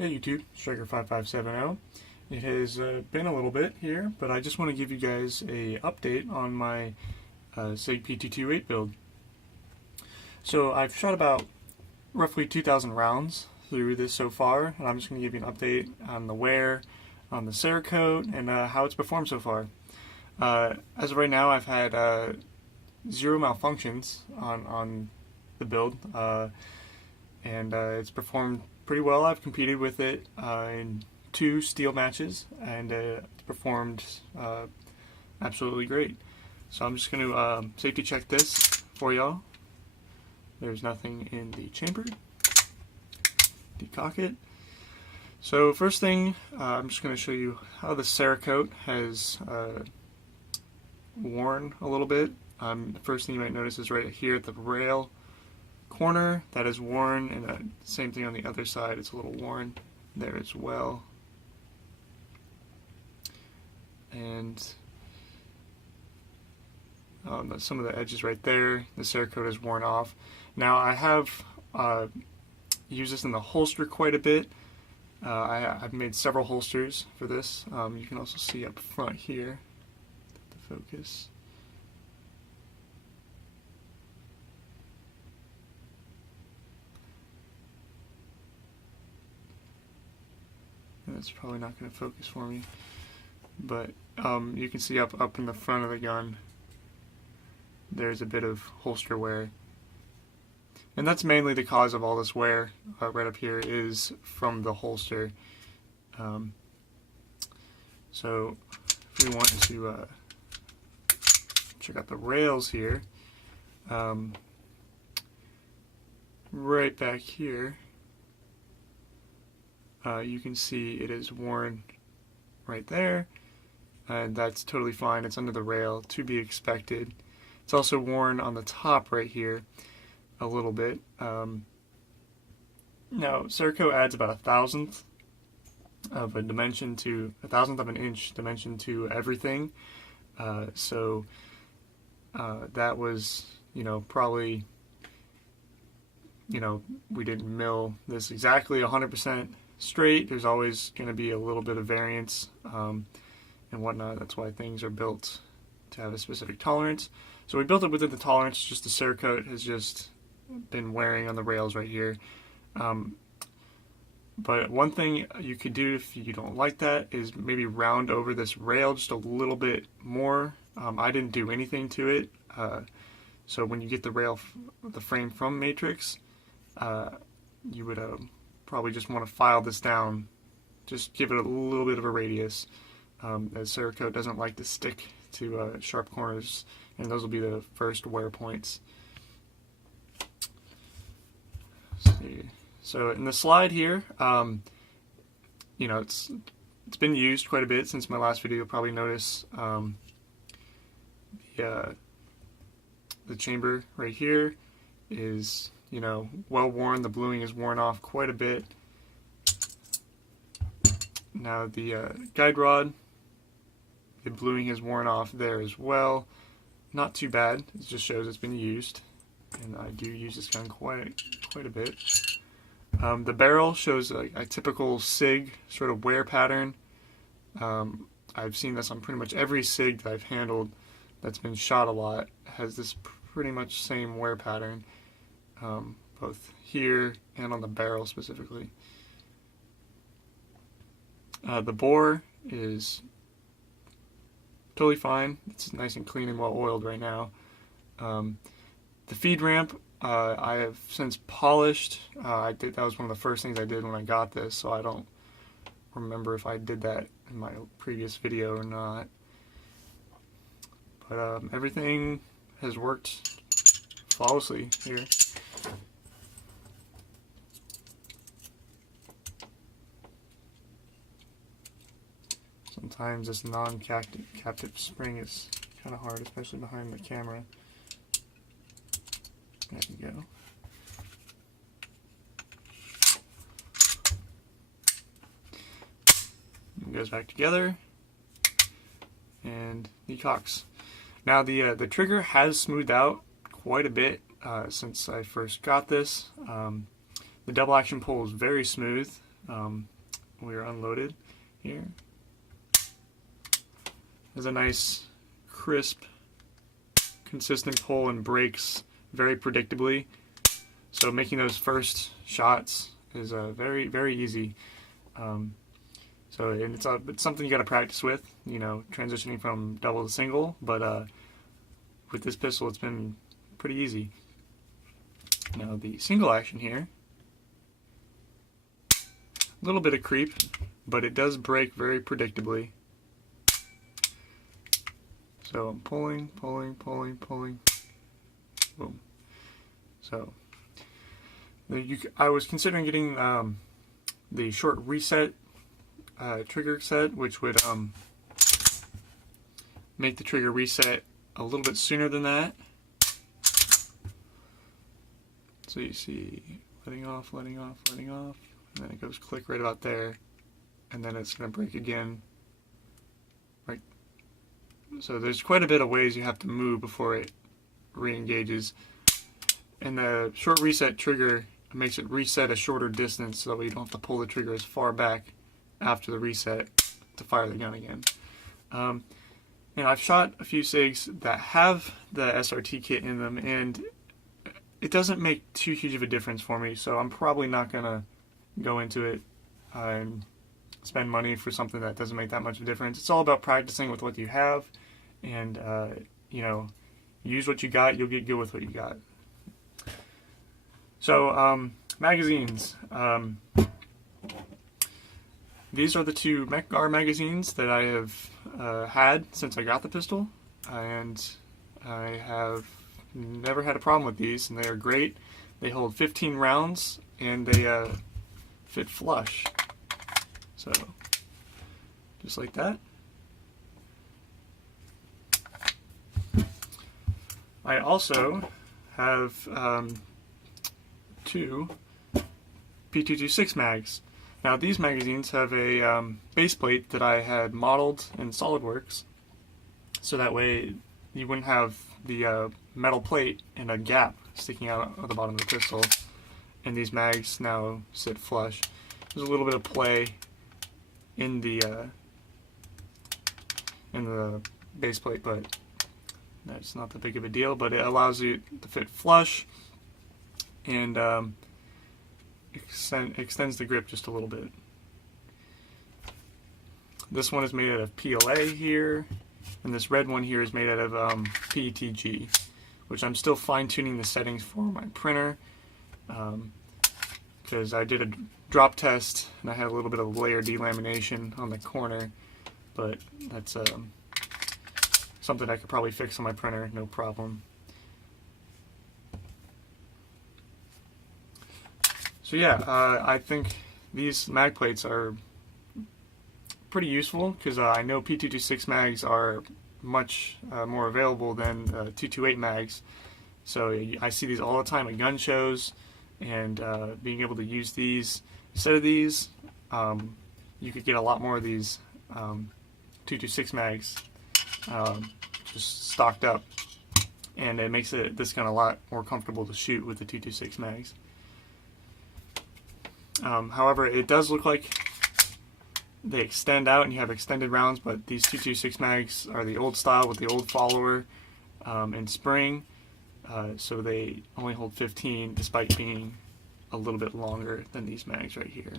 Hey YouTube, Striker5570. It has been a little bit here, but I just want to give you guys a update on my SIG P228 build. So I've shot about roughly 2,000 rounds through this so far, and I'm just going to give you an update on the wear, on the Cerakote, and how it's performed so far. As of right now, I've had 0 malfunctions on the build, and it's performed pretty well. I've competed with it in 2 steel matches, and it's performed absolutely great. So I'm just going to safety check this for y'all. There's nothing in the chamber. Decock it. So first thing, I'm just going to show you how the Cerakote has worn a little bit. The first thing you might notice is right here at the rail corner that is worn, and same thing on the other side. It's a little worn there as well. And some of the edges right there, the Cerakote is worn off. Now I have used this in the holster quite a bit. I've made several holsters for this. You can also see up front here, the focus. That's probably not going to focus for me, but you can see up in the front of the gun there's a bit of holster wear, and that's mainly the cause of all this wear right up here is from the holster. So if we want to check out the rails here, right back here, you can see it is worn right there, and that's totally fine. It's under the rail, to be expected. It's also worn on the top right here a little bit. Now Cerakote adds about 1,000th of a dimension to 1,000th of an inch dimension to everything. So that was, probably, we didn't mill this exactly 100% straight. There's always going to be a little bit of variance and whatnot. That's why things are built to have a specific tolerance. So we built it within the tolerance, just the Cerakote has just been wearing on the rails right here. But one thing you could do if you don't like that is maybe round over this rail just a little bit more. I didn't do anything to it. So when you get the frame from Matrix, you would probably just want to file this down. Just give it a little bit of a radius, as Cerakote doesn't like to stick to sharp corners, and those will be the first wear points. Let's see. So in the slide here, it's been used quite a bit since my last video. You'll probably notice the chamber right here is well worn. The bluing is worn off quite a bit. Now the guide rod, the bluing is worn off there as well. Not too bad. It just shows it's been used, and I do use this gun quite a bit. The barrel shows a typical SIG sort of wear pattern. I've seen this on pretty much every SIG that I've handled that's been shot a lot. It has this pretty much same wear pattern, both here and on the barrel specifically. The bore is totally fine. It's nice and clean and well oiled right now. The feed ramp, I have since polished. That was one of the first things I did when I got this, so I don't remember if I did that in my previous video or not. But everything has worked flawlessly here. Sometimes this non-captive spring is kind of hard, especially behind the camera. There you go. It goes back together, and the cocks. Now the trigger has smoothed out quite a bit since I first got this. The double action pull is very smooth. we are unloaded here. There's a nice, crisp, consistent pull and breaks very predictably. So making those first shots is very, very easy. And it's something you got to practice with, transitioning from double to single. But with this pistol, it's been pretty easy. Now the single action here, a little bit of creep, but it does break very predictably. So I'm pulling, pulling, pulling, pulling, boom. So I was considering getting the short reset trigger set, which would make the trigger reset a little bit sooner than that. So you see letting off, letting off, letting off, and then it goes click right about there, and then it's going to break again. Right. So there's quite a bit of ways you have to move before it re-engages. And the short reset trigger makes it reset a shorter distance so that you don't have to pull the trigger as far back after the reset to fire the gun again. I've shot a few SIGs that have the SRT kit in them, and it doesn't make too huge of a difference for me, so I'm probably not going to go into it and spend money for something that doesn't make that much of a difference. It's all about practicing with what you have, and use what you got. You'll get good with what you got. So magazines. These are the two Mech-Gar magazines that I have had since I got the pistol, and I have never had a problem with these, and they are great. They hold 15 rounds, and they fit flush. So, just like that. I also have two P226 mags. Now these magazines have a base plate that I had modeled in SolidWorks, so that way you wouldn't have the metal plate and a gap sticking out of the bottom of the pistol, and these mags now sit flush. There's a little bit of play in the base plate, but that's not that big of a deal. But it allows you to fit flush and extends the grip just a little bit. This one is made out of PLA here, and this red one here is made out of PETG, which I'm still fine-tuning the settings for my printer, because I did a drop test and I had a little bit of layer delamination on the corner, but that's something I could probably fix on my printer, no problem. So yeah, I think these mag plates are pretty useful, because I know P226 mags are much more available than 228 mags. So I see these all the time at gun shows, and being able to use these instead of these, you could get a lot more of these 226 mags just stocked up, and it makes this gun a lot more comfortable to shoot with the 226 mags. However, it does look like they extend out and you have extended rounds, but these 226 mags are the old style with the old follower and spring, so they only hold 15 despite being a little bit longer than these mags right here.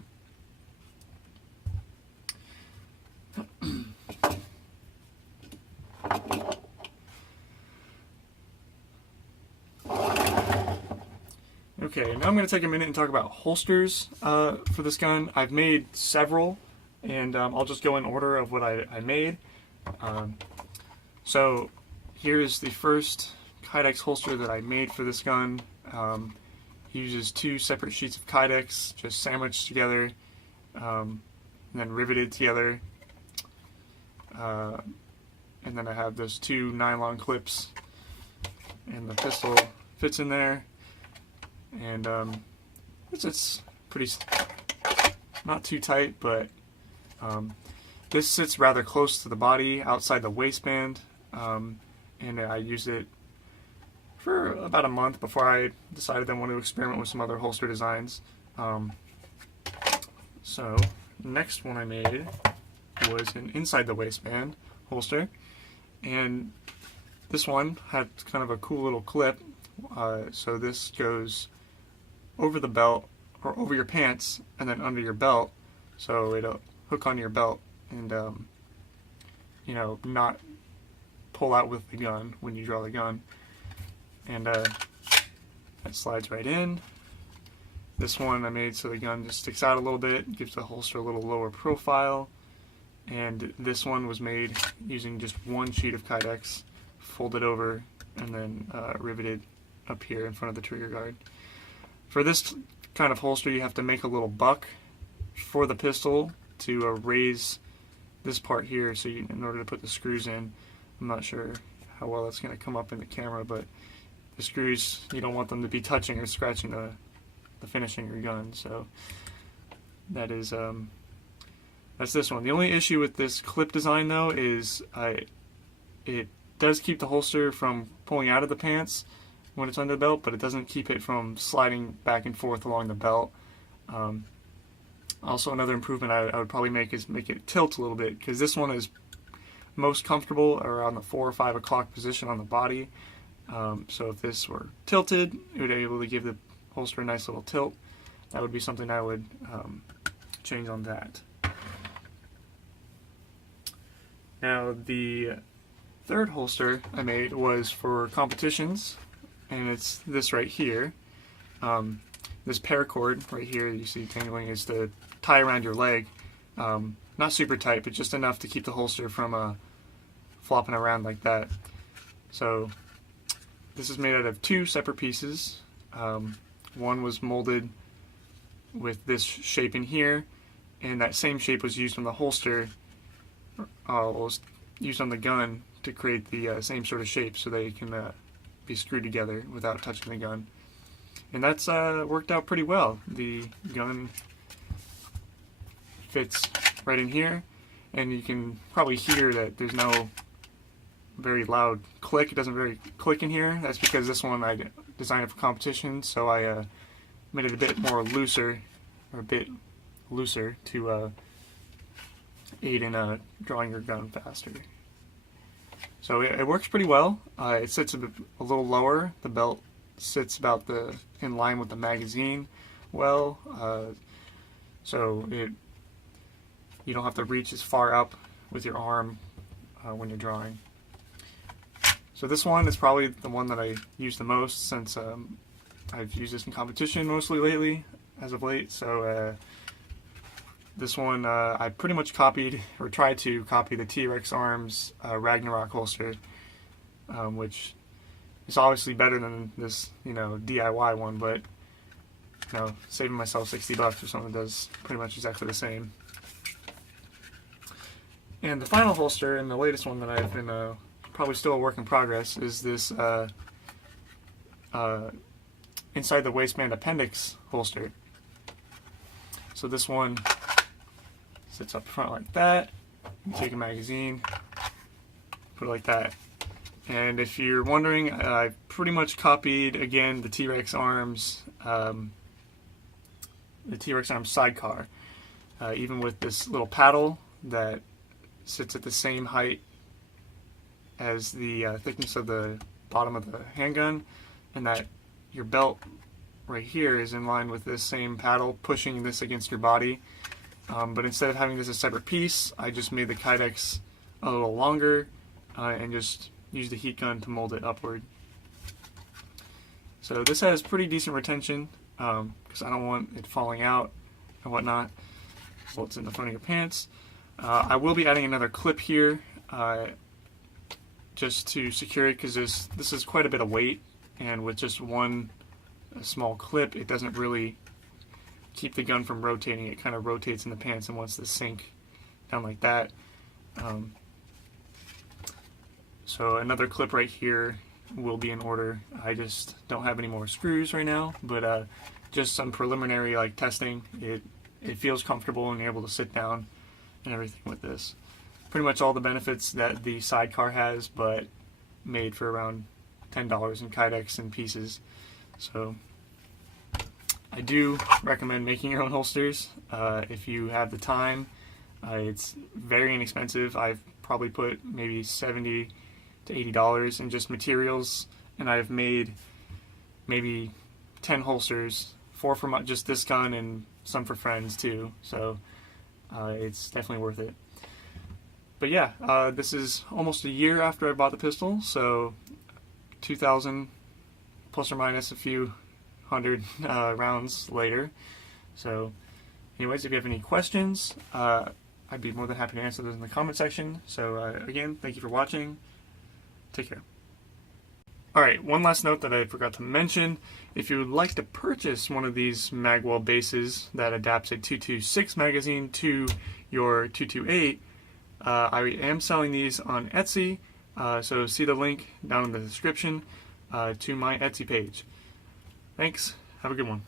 Okay, now I'm going to take a minute and talk about holsters for this gun. I've made several, and I'll just go in order of what I made. So here's the first Kydex holster that I made for this gun. It uses two separate sheets of Kydex, just sandwiched together, and then riveted together. And then I have those two nylon clips, and the pistol fits in there. And it's pretty, not too tight, but this sits rather close to the body, outside the waistband, and I used it for about a month before I decided I wanted to experiment with some other holster designs. So next one I made was an inside the waistband holster, and this one had kind of a cool little clip. So this goes over the belt, or over your pants, and then under your belt, so it'll hook on your belt and you know, not pull out with the gun when you draw the gun. And that slides right in. This one I made so the gun just sticks out a little bit, gives the holster a little lower profile. And this one was made using just one sheet of Kydex, folded over, and then riveted up here in front of the trigger guard. For this kind of holster, you have to make a little buck for the pistol to raise this part here, so in order to put the screws in. I'm not sure how well that's going to come up in the camera, but the screws, you don't want them to be touching or scratching the finishing of your gun. So that is that's this one. The only issue with this clip design though is it does keep the holster from pulling out of the pants when it's under the belt, but it doesn't keep it from sliding back and forth along the belt. Also, another improvement I would probably make is make it tilt a little bit, because this one is most comfortable around the 4 or 5 o'clock position on the body. So if this were tilted, it would be able to give the holster a nice little tilt. That would be something I would change on that. Now the third holster I made was for competitions, and it's this right here. This paracord right here you see tangling is to tie around your leg. Not super tight, but just enough to keep the holster from flopping around like that. So this is made out of 2 separate pieces. One was molded with this shape in here, and that same shape was used on the holster, was used on the gun to create the same sort of shape, so they can be screwed together without touching the gun. And that's worked out pretty well. The gun fits right in here, and you can probably hear that there's no very loud click. It doesn't very click in here. That's because this one I designed it for competition, so I made it a bit more looser, or a bit looser to aid in drawing your gun faster. So it works pretty well. It sits a little lower. The belt sits about in line with the magazine well, so you don't have to reach as far up with your arm when you're drawing. So this one is probably the one that I use the most, since I've used this in competition mostly lately, as of late. So this one I pretty much copied, or tried to copy, the T-Rex Arms Ragnarok holster, which is obviously better than this, DIY one, but saving myself $60 for something that does pretty much exactly the same. And the final holster, and the latest one that I've been probably still a work in progress, is this inside the waistband appendix holster. So this one sits up front like that. You take a magazine, put it like that. And if you're wondering, I pretty much copied again the T-Rex Arms, sidecar, even with this little paddle that sits at the same height as the thickness of the bottom of the handgun, and that your belt right here is in line with this same paddle, pushing this against your body. But instead of having this a separate piece, I just made the Kydex a little longer and just used the heat gun to mold it upward. So this has pretty decent retention, because I don't want it falling out and whatnot. So it's in the front of your pants. I will be adding another clip here just to secure it, because this is quite a bit of weight, and with just one small clip, it doesn't really keep the gun from rotating. It kind of rotates in the pants and wants to sink down like that. So another clip right here will be in order. I just don't have any more screws right now, but just some preliminary testing. It feels comfortable and you're able to sit down and everything with this. Pretty much all the benefits that the sidecar has, but made for around $10 in Kydex and pieces. So I do recommend making your own holsters if you have the time. It's very inexpensive. I've probably put maybe $70 to $80 in just materials, and I've made maybe 10 holsters, 4 for just this gun and some for friends too, so it's definitely worth it. But yeah, this is almost a year after I bought the pistol, so 2,000 plus or minus a few hundred rounds later. So anyways, if you have any questions, I'd be more than happy to answer those in the comment section. So again, thank you for watching. Take care. Alright, one last note that I forgot to mention. If you would like to purchase one of these magwell bases that adapts a 226 magazine to your 228, I am selling these on Etsy, so see the link down in the description to my Etsy page. Thanks, have a good one.